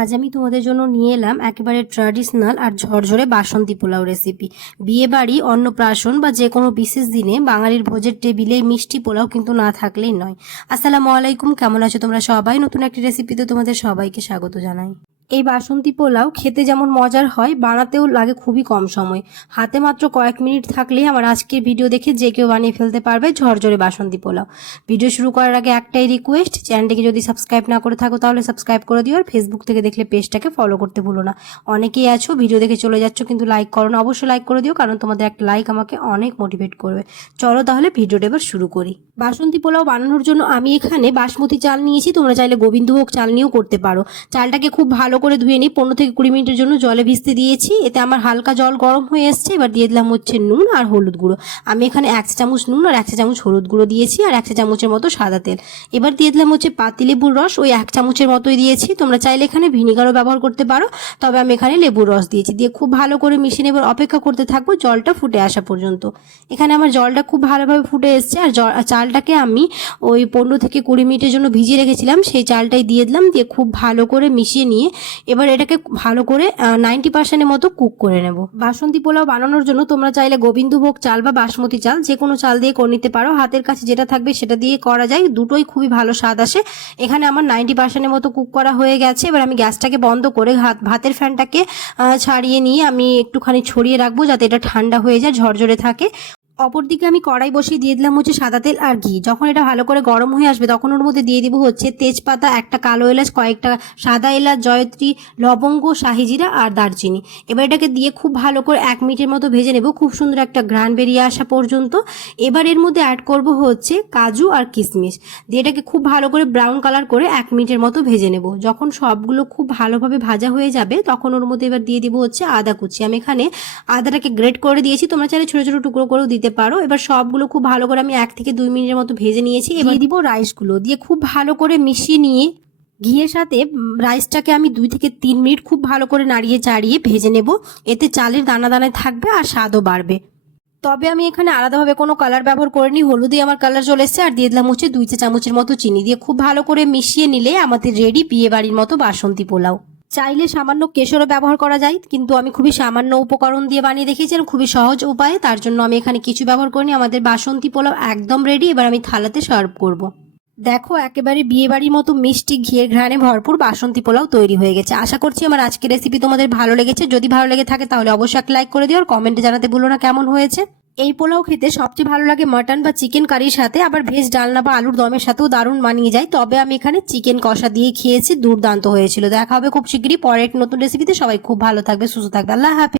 আজ আমি তোমাদের জন্য নিয়ে এলাম একেবারে ট্র্যাডিশনাল আর ঝরঝরে বাসন্তী পোলাও রেসিপি বিয়ে বাড়ি অন্নপ্রাশন বা যে কোনো বিশেষ দিনে বাঙালির ভোজের টেবিলে মিষ্টি পোলাও কিন্তু না থাকলেই নয়। আসসালামু আলাইকুম, কেমন আছো তোমরা সবাই? নতুন একটি রেসিপিতে তোমাদের সবাইকে স্বাগত জানাই। এই বাসন্তী পোলাও খেতে যেমন মজার হয়, বানাতেও লাগে খুবই কম সময়। হাতে মাত্র কয়েক মিনিট থাকলেই আমার আজকের ভিডিও দেখে যে কেউ বানিয়ে ফেলতে পারবে ঝরঝরে বাসন্তী পোলাও। ভিডিও শুরু করার আগে একটাই রিকোয়েস্ট চ্যানেলটিকে যদি সাবস্ক্রাইব না করে থাকো তাহলে সাবস্ক্রাইব করে দিও, আর ফেসবুক থেকে দেখলে পেজটাকে ফলো করতে ভুলো না। অনেকেই আছো, ভিডিও দেখে চলে যাচ্ছ, কিন্তু লাইক করো না, অবশ্যই লাইক করে দিও, কারণ তোমাদের একটা লাইক আমাকে অনেক মোটিভেট করবে। চলো তাহলে ভিডিওটা এবার শুরু করি। বাসন্তী পোলাও বানানোর জন্য আমি এখানে বাসমতি চাল নিয়েছি, তোমরা চাইলে গোবিন্দভোগ চাল নিয়েও করতে পারো। চালটাকে খুব ভালো করে ধুয়ে নিই। পনেরো থেকে কুড়ি মিনিটের জন্য জলে ভিজতে দিয়েছি। এতে আমার হালকা জল গরম হয়ে এসছে। এবার দিয়ে দিলাম হচ্ছে নুন আর হলুদ গুঁড়ো। আমি এখানে এক চামচ নুন আর এক চামচ হলুদ গুঁড়ো দিয়েছি আর এক চামচের মতো সাদা তেল। এবার দিয়ে দিলাম হচ্ছে পাতিলেবুর রস। ওই এক চামচের মতোই দিয়েছি। তোমরা চাইলে এখানে ভিনিগারও ব্যবহার করতে পারো। তবে আমি এখানে লেবুর রস দিয়েছি। দিয়ে খুব ভালো করে মিশিয়ে নেবার অপেক্ষা করতে থাকব জলটা ফুটে আসা পর্যন্ত। এখানে আমার জলটা খুব ভালোভাবে ফুটে এসছে। আর চালটাকে আমি ওই পনেরো থেকে কুড়ি মিনিটের জন্য ভিজিয়ে রেখেছিলাম। সেই চালটাই দিয়ে দিলাম। দিয়ে খুব ভালো করে মিশিয়ে নিয়ে এবার এটাকে ভালো করে নাইনটি পার্সেন্টের মতো কুক করে নেব। বাসন্তী পোলাও বানানোর জন্য তোমরা চাইলে গোবিন্দভোগ চাল বা বাসমতি চাল, যে কোনো চাল দিয়ে করে নিতে পারো। হাতের কাছে যেটা থাকবে সেটা দিয়ে করা যায়। দুটোই খুবই ভালো স্বাদ আসে। এখানে আমার নাইনটি পার্সেন্টের মতো কুক করা হয়ে গেছে। এবার আমি গ্যাসটাকে বন্ধ করে হাত, ভাতের ফ্যানটাকে ছাড়িয়ে নিয়ে আমি একটুখানি ছড়িয়ে রাখব যাতে এটা ঠান্ডা হয়ে যায়, ঝরঝরে থাকে। অপরদিকে আমি কড়াই বসিয়ে দিয়ে দিলাম হচ্ছে সাদা তেল আর ঘি। যখন এটা ভালো করে গরম হয়ে আসবে, তখন ওর মধ্যে দিয়ে দিব হচ্ছে তেজপাতা, একটা কালো এলাচ, কয়েকটা সাদা এলাচ, জয়ত্রী, লবঙ্গ শাহিজিরা আর দারচিনি। এবার এটাকে দিয়ে খুব ভালো করে এক মিনিটের মতো ভেজে নেব। খুব সুন্দর একটা ঘ্রাণ বেরিয়ে আসা পর্যন্ত। এবার এর মধ্যে অ্যাড করব হচ্ছে কাজু আর কিশমিশ দিয়ে এটাকে খুব ভালো করে ব্রাউন কালার করে এক মিনিটের মতো ভেজে নেব। যখন সবগুলো খুব ভালোভাবে ভাজা হয়ে যাবে, তখন ওর মধ্যে এবার দিয়ে দিব হচ্ছে আদা কুচি। আমি এখানে আদাটাকে গ্রেট করে দিয়েছি। তোমরা চাইলে ছোটো ছোটো টুকরো করেও দিতে পারো। এবার সবগুলো খুব ভালো করে আমি এক থেকে দুই মিনিটের মতো ভেজে নিয়েছি। এবার দিব রাইসগুলো। দিয়ে খুব ভালো করে মিশিয়ে নিয়ে ঘিয়ের সাথে রাইসটাকে আমি দুই থেকে তিন মিনিট খুব ভালো করে নাড়িয়ে চাড়িয়ে ভেজে নেব। এতে চালের দানা দানায় থাকবে আর স্বাদও বাড়বে। তবে আমি এখানে আলাদাভাবে কোনো কালার ব্যবহার করিনি। হলুদে আমার কালার চলে এসেছে আর দিয়ে দিলাম হচ্ছে দুই চা চামচের মতো চিনি। দিয়ে খুব ভালো করে মিশিয়ে নিলে আমাদের রেডি বিয়ে বাড়ির মতো বাসন্তী পোলাও। চাইলে সামান্য কেশরও ব্যবহার করা যায়, কিন্তু আমি খুবই সামান্য উপকরণ দিয়ে বানিয়ে দেখিয়েছিলাম খুবই সহজ উপায়ে। তার জন্য আমি এখানে কিছু ব্যবহার করিনি। আমাদের বাসন্তী পোলাও একদম রেডি এবার আমি থালাতে সার্ভ করব। দেখো, একেবারে বিয়ে বাড়ির মতো মিষ্টি ঘিয়ের ঘ্রাণে ভরপুর বাসন্তী পোলাও তৈরি হয়ে গেছে। আশা করছি আমার আজকের রেসিপি তোমাদের ভালো লেগেছে। যদি ভালো লেগে থাকে তাহলে অবশ্যই লাইক করে দিও আর কমেন্টে জানাতে ভুলো না কেমন হয়েছে। এই পোলাও খেতে সবচেয়ে ভালো লাগে মাটন বা চিকেন কারির সাথে। আবার ভেজ ডালনা বা আলুর দমের সাথেও দারুণ মানিয়ে যায়। তবে আমি এখানে চিকেন কষা দিয়ে খেয়েছি, দুর্দান্ত হয়েছিল। দেখা হবে খুব শীঘ্রই, পরের নতুন রেসিপিতে সবাই খুব ভালো থাকবে, সুস্থ থাকবে। আল্লাহ হাফিজ।